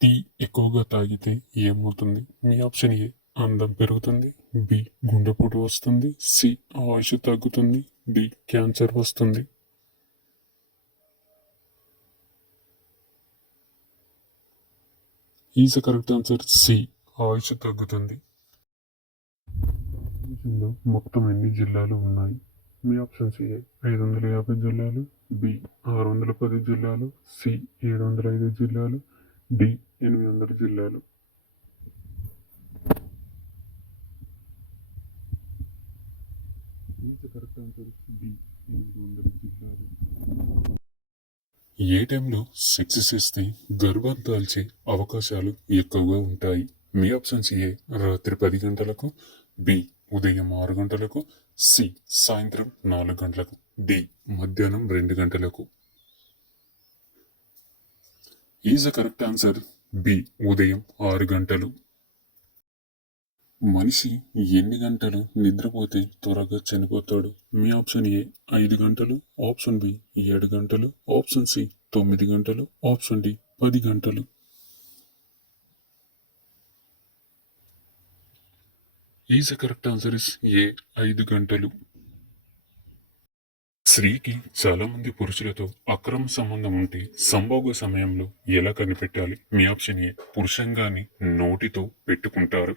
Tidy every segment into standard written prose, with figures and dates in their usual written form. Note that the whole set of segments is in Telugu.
టీ ఎక్కువగా తాగితే ఏమవుతుంది? మీ ఆప్షన్ ఏ అందం పెరుగుతుంది, బి గుండెపోటు వస్తుంది, సి ఆయుష్ తగ్గుతుంది, డి క్యాన్సర్ వస్తుంది. ఈజ్ కరెక్ట్ ఆన్సర్ సి ఆయుష్ తగ్గుతుంది. దేశంలో మొత్తం ఎన్ని జిల్లాలు ఉన్నాయి? మీ ఆప్షన్స్ ఏ 550 జిల్లాలు, బి 610 జిల్లాలు, సి 705 జిల్లాలు, డి 800 జిల్లాలు. కరెక్ట్ ఆన్సర్ డి 800 జిల్లాలు. ఏ టైంలో సెక్స్ చేస్తే గర్భం దాల్చే అవకాశాలు ఎక్కువగా ఉంటాయి? మీ ఆప్షన్స్ ఏ రాత్రి 10 గంటలకు, బి ఉదయం 6 గంటలకు, సి సాయంత్రం 4 గంటలకు, డి మధ్యాహ్నం 2 గంటలకు. Is the correct answer B ఉదయం 6 గంటలు. మనిషి ఎన్ని గంటలు నిద్రపోతే త్వరగా చనిపోతాడు? మీ ఆప్షన్ ఏ 5 గంటలు, ఆప్షన్ బి 7 గంటలు, ఆప్షన్ సి 9 గంటలు, ఆప్షన్ డి 10 గంటలు. Is the correct answer is ఏ 5 గంటలు. స్త్రీకి చాలా మంది పురుషులతో అక్రమ సంబంధం ఉంటే సంభోగ సమయంలో ఎలా కనిపెట్టాలి? మీ ఆప్షన్ ఏ పురుషంగాన్ని నోటితో పెట్టుకుంటారు,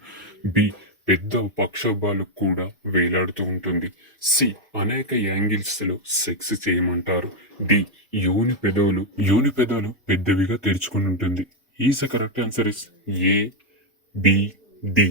బి పెద్ద పక్షోభాలు కూడా వేలాడుతూ ఉంటుంది, సి అనేక యాంగిల్స్ లో సెక్స్ చేయమంటారు, డి యోని పెదవులు పెద్దవిగా తెరుచుకుని ఉంటుంది. Is the correct answer is A B D.